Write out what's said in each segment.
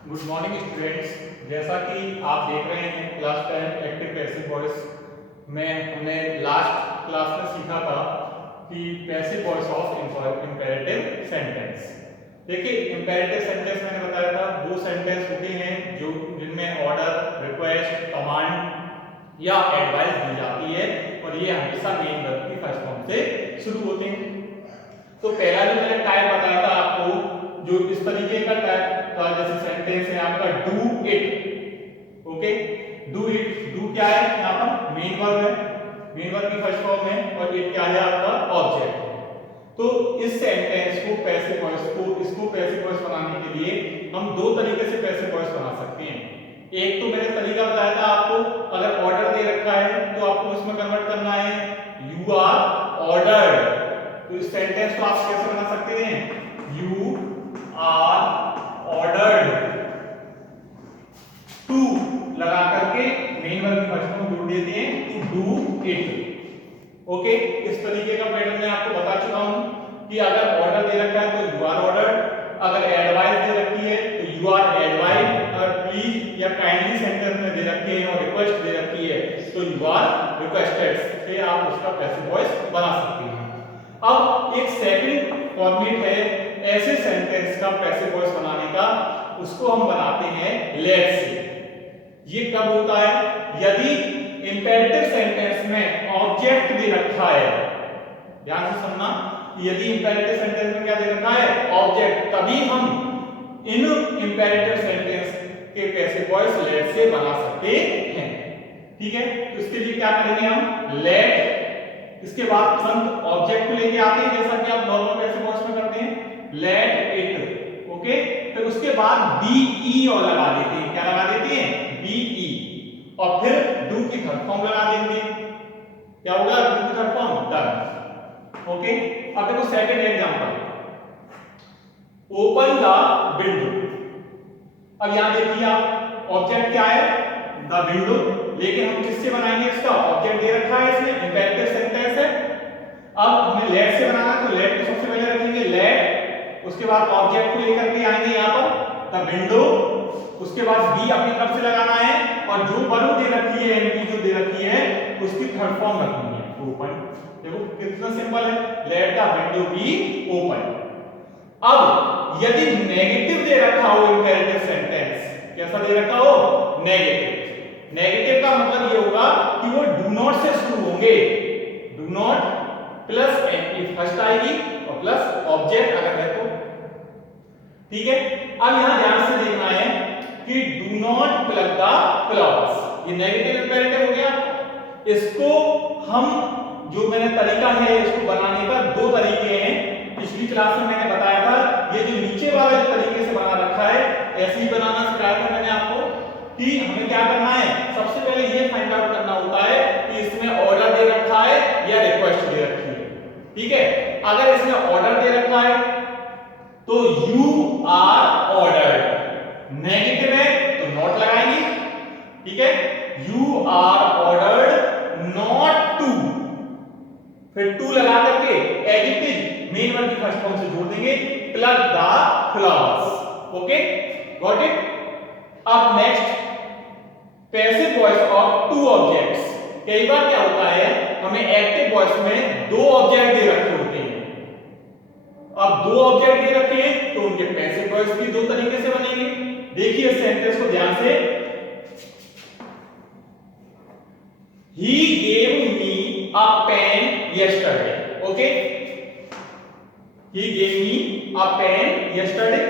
Good morning students. जैसा कि आप देख रहे हैं क्लास 10 एक्टिव पैसिव वॉइस में हमने लास्ट क्लास में सीखा था कि passive voice of imperative sentence. देखिए, इंपेरेटिव सेंटेंस मैंने बताया था वो सेंटेंस होते हैं जो जिनमें ऑर्डर, रिक्वेस्ट, कमांड या एडवाइस दी जाती है और ये हमेशा मेन वर्ब की फर्स्ट फॉर्म से शुरू होते हैं। तो पहला जो मैंने टाइप बताया था आपको, जो इस तरीके का टाइप का जैसे सेंटेंस है आपका do it. Okay, do it, do क्या है यहाँ पर मेन वर्ब है, मेन वर्ब की फर्स्ट फॉर्म है और इट क्या है आपका ऑब्जेक्ट है। तो इस सेंटेंस को पैसिव वॉइस को इसको पैसिव वॉइस बनाने के लिए हम दो तरीके से पैसिव वॉइस बना सकते हैं। एक तो मैंने तरीका बताया था आपको, अगर ऑर्डर दे रखा है तो आपको इसमें कन्वर्ट करना है यू आर ऑर्डर्ड। तो इस सेंटेंस को आप कैसे बना सकते हैं, यू आर ऑर्डर्ड टू लगा करके मेन वर्ब की फर्स्ट फॉर्म जोड़ देते हैं टू डू इट। ओके, इस तरीके का पैटर्न मैं आपको बता चुका हूं कि अगर ऑर्डर दे रखा है तो यू आर ऑर्डर्ड, अगर एडवाइस दे रखी है तो यू आर एडवाइज, अगर प्लीज या काइंडली सेंटेंस में दे रखी है और रिक्वेस्ट दे रखी है तो यू आर रिक्वेस्टेड से आप उसका पैसिव वॉइस बना सकते हैं। अब एक सेकंड फॉर्मेट है ऐसे सेंटेंस का पैसिव वॉइस बनाने का, उसको हम बनाते हैं लेट से। ये कब होता है, यदि इंपेरेटिव सेंटेंस में ऑब्जेक्ट दे रखा है। ध्यान से सुनना, यदि इंपेरेटिव सेंटेंस में क्या दे रखा है, ऑब्जेक्ट, तभी हम इन इंपेरेटिव सेंटेंस के पैसिव वॉइस लेट से बना सकते हैं। ठीक है, तो इसके लिए क्या करेंगे हम, लेट, इसके बाद तुरंत ऑब्जेक्ट को लेके आते हैं जैसा कि आप नॉर्मल पैसिव वॉइस में करते हैं, लेट इट। ओके, फिर उसके बाद बी ई और लगा देते हैं, क्या लगा देते हैं, बी ई, और फिर डू की थर्ड फॉर्म लगा देंगे। क्या होगा, डू की थर्ड फॉर्म, डन। ओके, अब देखो second example, open the window. अब यहां देखिए आप, ऑब्जेक्ट क्या है, द विंडो, लेकिन हम किससे बनाएंगे, इसका ऑब्जेक्ट दे रखा है इसमें, इंपेरेटिव सेंटेंस है। अब हमें लेट से बनाना है तो लेट को सबसे पहले रखेंगे लेट, उसके बाद ऑब्जेक्ट को लेकर के आएंगे यहां पर द विंडो, उसके बाद बी अपनी तरफ से लगाना है और जो वर्ब दे रखी है, एनपी जो दे रखी है उसकी थर्ड फॉर्म रखनी है, ओपन। देखो कितना सिंपल है, let the window be open. अब यदि नेगेटिव दे रखा हो इंपेरेटिव सेंटेंस, कैसा दे रखा हो, नेगेटिव, नेगेटिव का मतलब ये होगा कि वो डू नॉट से शुरू होंगे, do not plus NP first आएगी और प्लस ऑब्जेक्ट अगर है तो। ठीक है, अब यहां ध्यान से देखना है कि do not plug the clothes, ये नेगेटिव इंपेरेटिव हो गया। इसको हम, जो मैंने तरीका है इसको बनाने का, दो तरीके हैं। पिछली क्लास में मैंने बताया था, ये जो नीचे वाला जो तरीके से बना रखा है ऐसे ही बनाना सिखाया था मैंने आपको कि हमें क्या करना है, सबसे पहले ये फाइंड आउट करना होता है कि इसमें ऑर्डर दे रखा है या रिक्वेस्ट दे रखी है। ठीक है, अगर इसमें ऑर्डर दे रखा है तो यू आर ऑर्डर्ड, नेगेटिव है तो नॉट लगाएंगे। ठीक है, you are ordered not to, फिर टू लगा करके as it is main verb की फर्स्ट फॉर्म से जोड़ देंगे, plug the clothes. Okay, got it. अब next, passive voice of two objects. कई बार क्या होता है, हमें एक्टिव वॉइस में दो ऑब्जेक्ट दे रखे होते हैं। अब दो ऑब्जेक्ट दे रखे हैं तो उनके पैसिव वॉइस भी दो तरीके से बनेंगे। देखिए सेंटेंस को ध्यान से, He gave me a pen yesterday. Okay? He gave me a pen yesterday.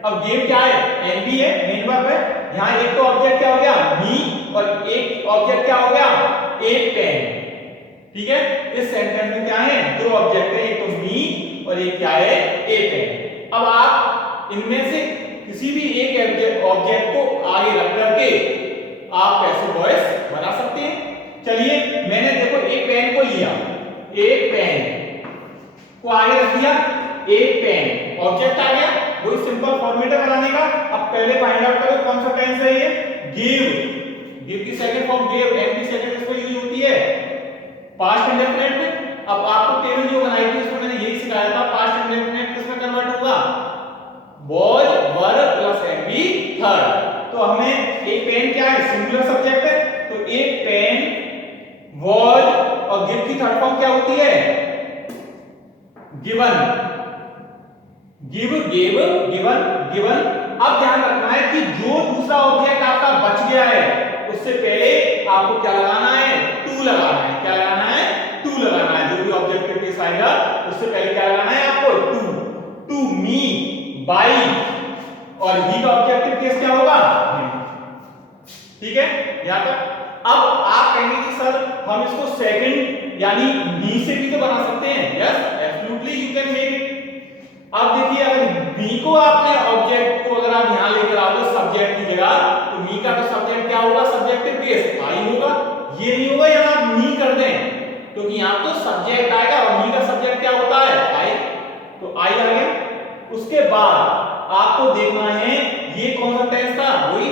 अब गेम क्या है, एनबी है, मेन वर्ब है। यहां एक तो ऑब्जेक्ट क्या हो गया, मी, और एक ऑब्जेक्ट क्या हो गया, ए पेन। ठीक है, इस सेंटेंस में क्या है, दो ऑब्जेक्ट है, एक तो मी और एक क्या है, ए पेन। अब आप इनमें से किसी भी एक ऑब्जेक्ट को आगे रख करके आप पैसिव वॉइस बना सकते हैं। चलिए, मैंने देखो एक पेन को लिया, एक पेन को आगे रख दिया, एक पेन ऑब्जेक्ट आ गया, वही सिंपल फॉर्मेट है बनाने का। अब पहले फाइंड आउट करो कौन सा टेंस है ये, गिव, गिव की सेकंड फॉर्म गिव, एम की सेकंड इसको यूज होती है पास्ट इंडेफिनिट में। अब आपको टेबल जो बनाई थी उसमें मैंने यही सिखाया था, पास्ट इंडेफिनिट किसमें कन्वर्ट होगा, was, were plus m b third. तो हमें एक पेन क्या है, सिंगुलर सब्जेक्ट है, तो एक पेन वॉज, और गिव की थर्ड फॉर्म क्या होती है, given, give, give, given, given. अब ध्यान रखना है कि जो दूसरा ऑब्जेक्ट आपका बच गया है उससे पहले आपको क्या लगाना है, टू लगाना है। क्या लगाना है, टू लगाना है। जो भी ऑब्जेक्ट के केस आएगा उससे पहले क्या लगाना है आपको, टू। टू मी, बाई, और ही का ऑब्जेक्टिव केस क्या होगा, ठीक है यहां तक। अब आप कहेंगे कि सर हम इसको सेकंड यानी मी से भी तो बना सकते हैं। Yes, absolutely you can make it. अब देखिए अगर मी को आपने ऑब्जेक्ट को अगर आप यहां लेकर आओगे सब्जेक्ट की जगह, तो मी का तो सब्जेक्ट क्या होगा, सब्जेक्टिव केस आई होगा। ये नहीं होगा यहां आप मी कर दें, क्योंकि यहां तो सब्जेक्ट आएगा और मी का सब्जेक्ट क्या होता है, आई, तो आई आ गया। उसके बाद आपको देखना है ये कौन सा टेंस था, वही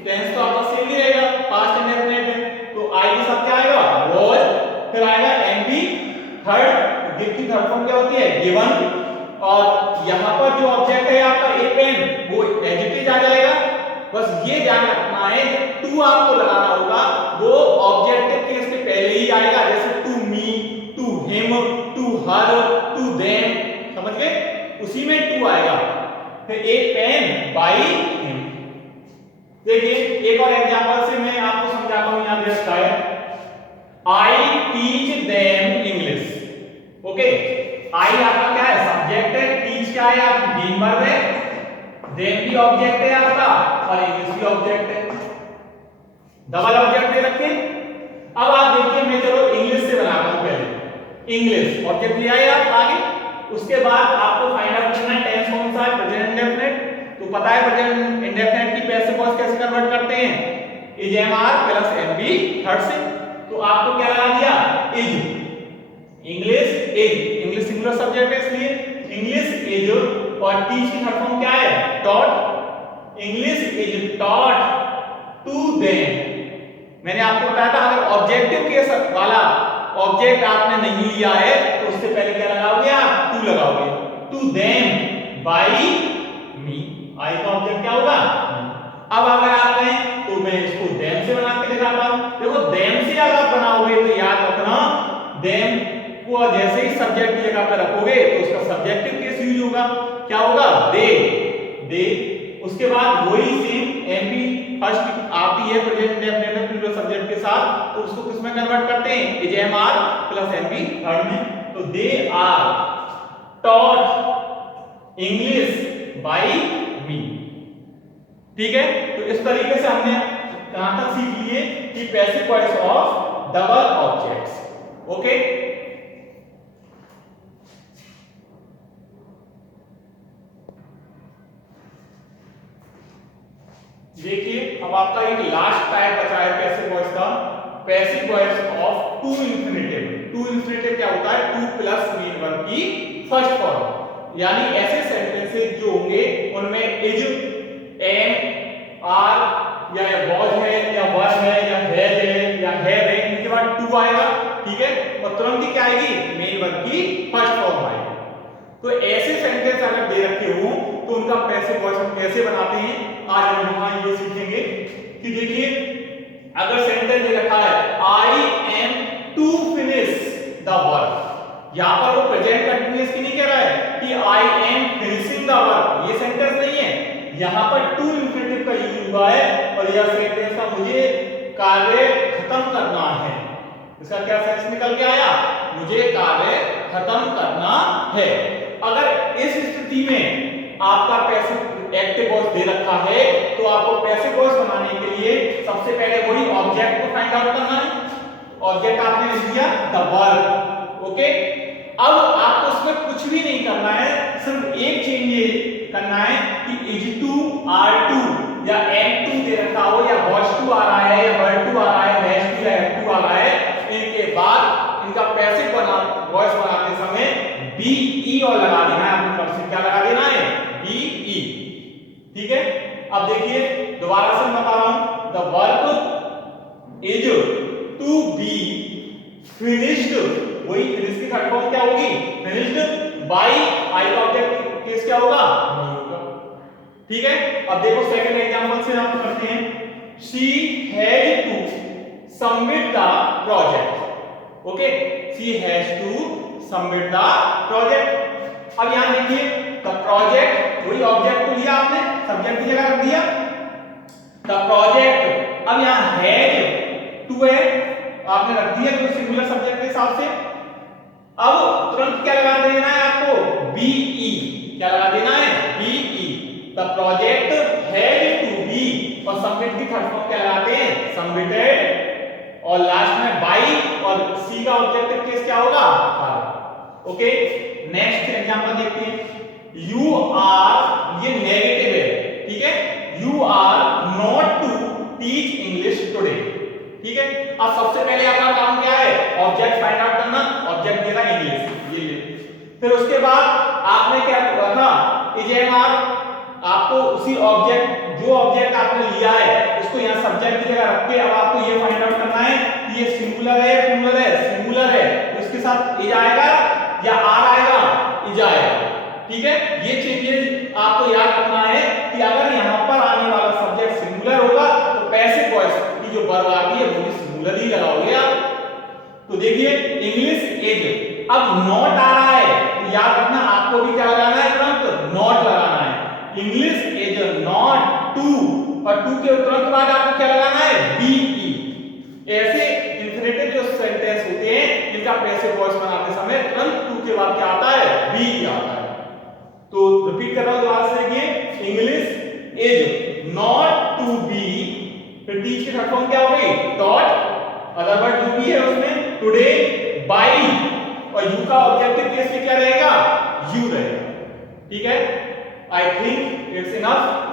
टेंस तो आपका सेम ही रहेगा, पास्ट इंडेफिनिट है, तो आई के साथ क्या आएगा, वाज, फिर आएगा एमबी थर्ड, गिव की थर्ड फॉर्म क्या होती है, गिवन, और यहां पर जो ऑब्जेक्ट है आपका ए पेन वो एडजेक्टिव आ जाएगा। बस ये ध्यान रखना है टू आपको लगाना होगा, वो ऑब्जेक्टिव केस के पहले ही आएगा, जैसे to me, to him, to her, to them, समझ गए, उसी में टू आएगा। फिर ए पेन बाई हिम। देखिए एक और एग्जांपल से मैं आपको समझाता हूं, यहां दे रखा है I teach them English. Okay, I आपका क्या है, सब्जेक्ट है, टीच क्या है आपकी बीइंग वर्ब है, देम भी ऑब्जेक्ट है आपका, और इंग्लिश भी ऑब्जेक्ट है, डबल ऑब्जेक्ट दे रखे हैं। अब आप देखिए मैं चलो इंग्लिश से बनाता हूं, पहले इंग्लिश ऑब्जेक्ट ले आए आप आगे, उसके बाद आपको फाइंड आउट करना है टेंस कौन सा है, प्रेजेंट इंडेफिनिट। तो पता है प्रेजेंट इंडेफिनिट की पैसिव वॉइस कैसे कन्वर्ट करते हैं, is am are plus m b third से। तो आपको क्या लगा दिया, is, English is, English singular subject है इसलिए इंग्लिश इज, और टीच की थर्ड फॉर्म क्या है, taught, English is taught to them. मैंने आपको बताया था अगर ऑब्जेक्टिव केस वाला ऑब्जेक्ट आपने नहीं लिया है तो उससे पहले क्या लगाओगे आप, टू लगाओगे, टू देम बाई मी, आई का ऑब्जेक्ट क्या होगा। अब अगर आप कहें तो मैं इसको देम से बना के दिखाता हूं। देखो देम से अगर आप बनाओगे तो याद रखना देम को जैसे ही सब्जेक्ट की जगह पर रखोगे तो उसका सब्जेक्टिव केस यूज होगा, क्या होगा, दे, दे। उसके बाद वही सेम एमबी फर्स्ट आती है प्रेजेंट इंडेफिनिट प्लूरल सब्जेक्ट के साथ, तो उसको किस में कन्वर्ट करते हैं, इज एम आर प्लस एमबी थर्ड में। तो they are taught English by me, ठीक है। तो इस तरीके से हमने कहां तक सीख लिए कि passive voice of double objects. Okay, देखिए अब आपका एक लास्ट टाइप बचा है पैसिव वॉइस का, passive voice of to infinitive. To infinitive क्या होता है, टू प्लस मेन वर्ब की फर्स्ट फॉर्म, यानी ऐसे सेंटेंसेस जो होंगे उनमें इज, एम, आर या वॉज है या वर है या हैव है, इनके बाद टू आएगा, ठीक है, और तुरंत ही क्या आएगी, मेन वर्ब की फर्स्ट फॉर्म आएगी। तो ऐसे सेंटेंस अगर दे रखे हो तो उनका पैसिव वॉइस हम कैसे बनाते हैं, आज हम वहां ये सीखेंगे कि देखिए अगर सेंटेंस दे रखा है I am to finish the work, यहां पर वो प्रेजेंट कंटीन्यूअस की नहीं कह रहा है कि I am finishing the work, ये सेंटेंस नहीं है, यहां पर टू इंफिनिटिव का यूज हुआ है और यह सेंटेंस का मुझे कार्य खत्म करना है, इसका क्या सेंस निकल के आया, मुझे कार्य खत्म करना है। अगर इस स्थिति में आपका पैसिव एक्टिव वॉइस दे रखा है तो आपको पैसिव वॉइस बनाने के लिए सबसे पहले वही ऑब्जेक्ट को फाइंड आउट करना है। ऑब्जेक्ट आपने लिख दिया द वर्ब, ओके। अब आपको उसमें कुछ भी नहीं करना है, सिर्फ एक चेंज ये करना है कि इज टू, आर टू या एम टू दे रखा हो या वॉज टू आ रहा है या वर टू आ रहा है, हैज टू या हैव टू आ रहा है, इनके बाद इनका पैसिव वॉइस बनाते समय बी ई और लगा देना है, आपको कब से क्या लगा देना है, बी ई, ठीक है। अब देखिए दोबारा से मैं बता रहा हूं, the work is to be finished, वही फिनिश की थर्ड फॉर्म क्या होगी, फिनिश्ड बाय, आई का ऑब्जेक्ट केस क्या होगा, नहीं होगा, ठीक है। अब देखो सेकंड एग्जांपल से हम करते हैं, she has to submit the project. Okay, she has to submit the project. अब यहां देखिए द प्रोजेक्ट, वही ऑब्जेक्ट को लिया आपने, सब्जेक्ट की जगह रख दिया द प्रोजेक्ट। अब यहां हैज टू है, आपने रख दिया तो सिंगुलर सब्जेक्ट के हिसाब से। अब तुरंत क्या लगा देना है आपको, बीई, क्या लगा देना है, be. The project has to be, और सबमिट की थर्ड फॉर्म क्या लगाते हैं, सबमिटेड, और लास्ट में बाई, और सी का ऑब्जेक्टिव केस क्या होगा, आर। ओके, नेक्स्ट एग्जांपल देखते हैं, यू आर, ये नेगेटिव है, ठीक है, you are not to teach English today. ठीक है, अब सबसे पहले आपका काम क्या है, ऑब्जेक्ट फाइंड आउट करना, ऑब्जेक्ट देना इंग्लिश, ये ले। फिर उसके बाद आपने क्या रखा, इज एम आर, आपको उसी ऑब्जेक्ट, जो ऑब्जेक्ट आपने लिया है उसको यहां सब्जेक्ट की जगह रख के अब आपको ये फाइंड आउट करना है कि ये सिंगुलर है, प्लूरल है, सिंगुलर है, तो इसके साथ इज आएगा या आर आएगा, इज आएगा। ठीक है, ये चेंजेस आपको याद रखना है कि अगर यहां पर आने वाला सब्जेक्ट सिंगुलर होगा तो पैसिव वॉइस की जो वर्ब आती है वो भी सिंगुलर ही लगाओगे आप। तो देखिए इंग्लिश इज, अब नॉट आ रहा है तो याद रखना आपको भी क्या लगाना है, तुरंत नॉट लगाना है। इंग्लिश इज नॉट टू, और टू के तुरंत बाद आपको क्या लगाना है, बीई। ऐसे इंफिनिटिव जो सेंटेंस होते हैं इनका पैसिव वॉइस बनाते समय तुरंत टू के बाद क्या आता है, बीई आता है। तो रिपीट कर रहा हूं दोबारा से, देखिए English is not to be, फिर टीच की थर्ड फॉर्म क्या हो गई, डॉट, अदर वर्ड जो भी है उसमें टुडे, बाई, और यू का ऑब्जेक्टिव केस में क्या रहेगा, यू रहेगा। ठीक है, I think it's enough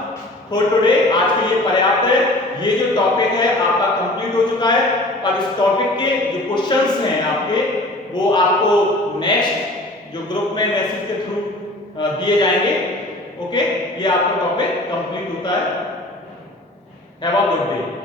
for today, आज के लिए पर्याप्त है। ये जो टॉपिक है आपका कंप्लीट हो चुका है। अब इस टॉपिक के जो क्वेश्चंस हैं आपके, वो आपको नेक्स्ट जो ग्रुप में मैसेज के थ्रू दिए जाएंगे। ओके, ये आपका टॉपिक कंप्लीट होता है। Have a good day.